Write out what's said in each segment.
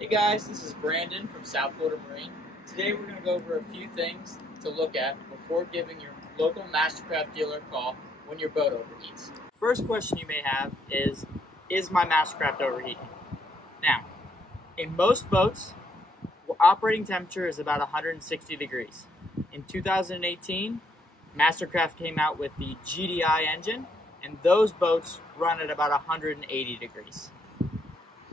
Hey guys, this is Brandon from South Florida Marine. Today we're going to go over a few things to look at before giving your local Mastercraft dealer a call when your boat overheats. First question you may have is my Mastercraft overheating? Now, in most boats, operating temperature is about 160 degrees. In 2018, Mastercraft came out with the GDI engine, and those boats run at about 180 degrees.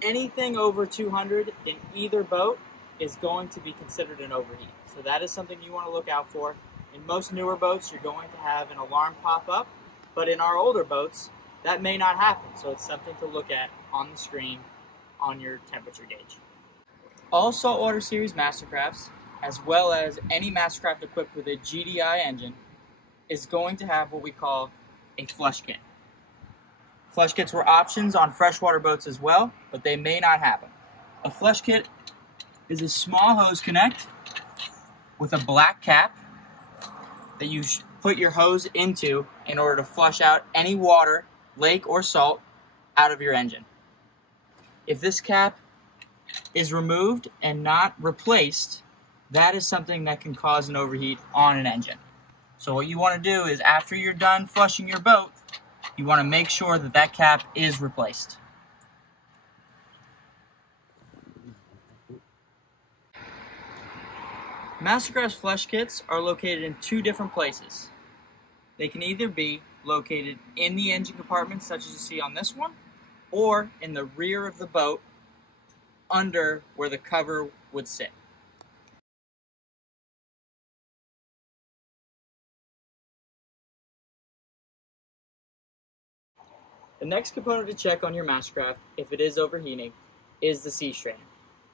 Anything over 200 in either boat is going to be considered an overheat. So that is something you want to look out for. In most newer boats, you're going to have an alarm pop up, but in our older boats, that may not happen. So it's something to look at on the screen on your temperature gauge. All saltwater series Mastercrafts, as well as any Mastercraft equipped with a GDI engine, is going to have what we call a flush kit. Flush kits were options on freshwater boats as well, but they may not have them. A flush kit is a small hose connect with a black cap that you put your hose into in order to flush out any water, lake or salt, out of your engine. If this cap is removed and not replaced, that is something that can cause an overheat on an engine. So what you want to do is, after you're done flushing your boat, you want to make sure that that cap is replaced. Mastercraft's flush kits are located in two different places. They can either be located in the engine compartment, such as you see on this one, or in the rear of the boat, under where the cover would sit. The next component to check on your Mastercraft, if it is overheating, is the sea strainer.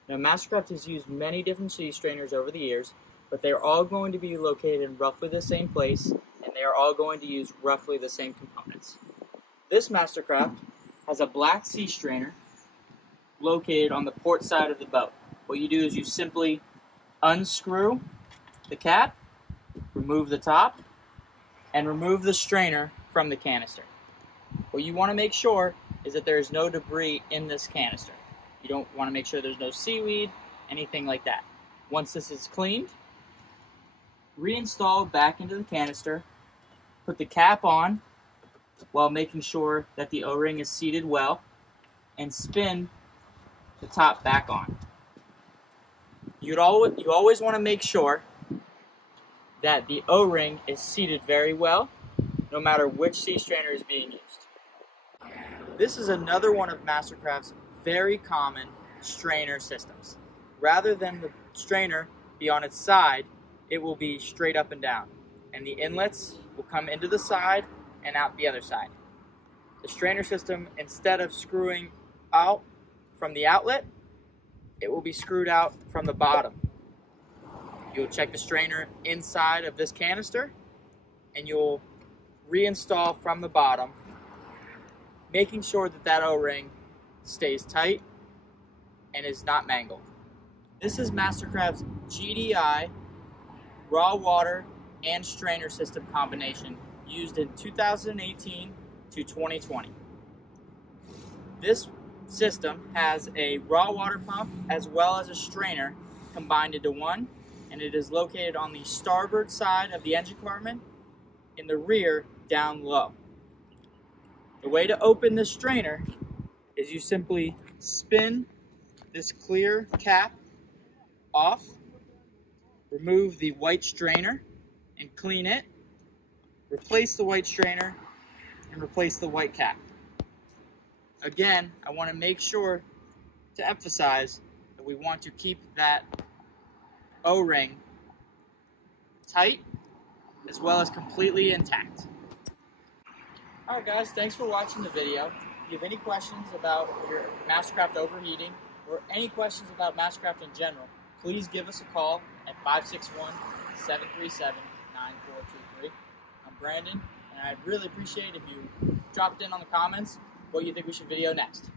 Now, Mastercraft has used many different sea strainers over the years, but they are all going to be located in roughly the same place, and they are all going to use roughly the same components. This Mastercraft has a black sea strainer located on the port side of the boat. What you do is you simply unscrew the cap, remove the top, and remove the strainer from the canister. What you want to make sure is that there is no debris in this canister. You don't want to make sure there's no seaweed, anything like that. Once this is cleaned, reinstall back into the canister, put the cap on while making sure that the O-ring is seated well, and spin the top back on. You always want to make sure that the O-ring is seated very well, no matter which sea strainer is being used. This is another one of Mastercraft's very common strainer systems. Rather than the strainer be on its side, it will be straight up and down, and the inlets will come into the side and out the other side. The strainer system, instead of screwing out from the outlet, it will be screwed out from the bottom. You'll check the strainer inside of this canister, and you'll reinstall from the bottom, making sure that that O-ring stays tight and is not mangled. This is Mastercraft's GDI raw water and strainer system combination used in 2018 to 2020. This system has a raw water pump as well as a strainer combined into one, and it is located on the starboard side of the engine compartment, in the rear down low. The way to open this strainer is you simply spin this clear cap off, remove the white strainer and clean it, replace the white strainer, and replace the white cap. Again, I want to make sure to emphasize that we want to keep that O-ring tight as well as completely intact. Alright guys, thanks for watching the video. If you have any questions about your Mastercraft overheating or any questions about Mastercraft in general, please give us a call at 561-737-9423. I'm Brandon, and I'd really appreciate if you dropped in on the comments what you think we should video next.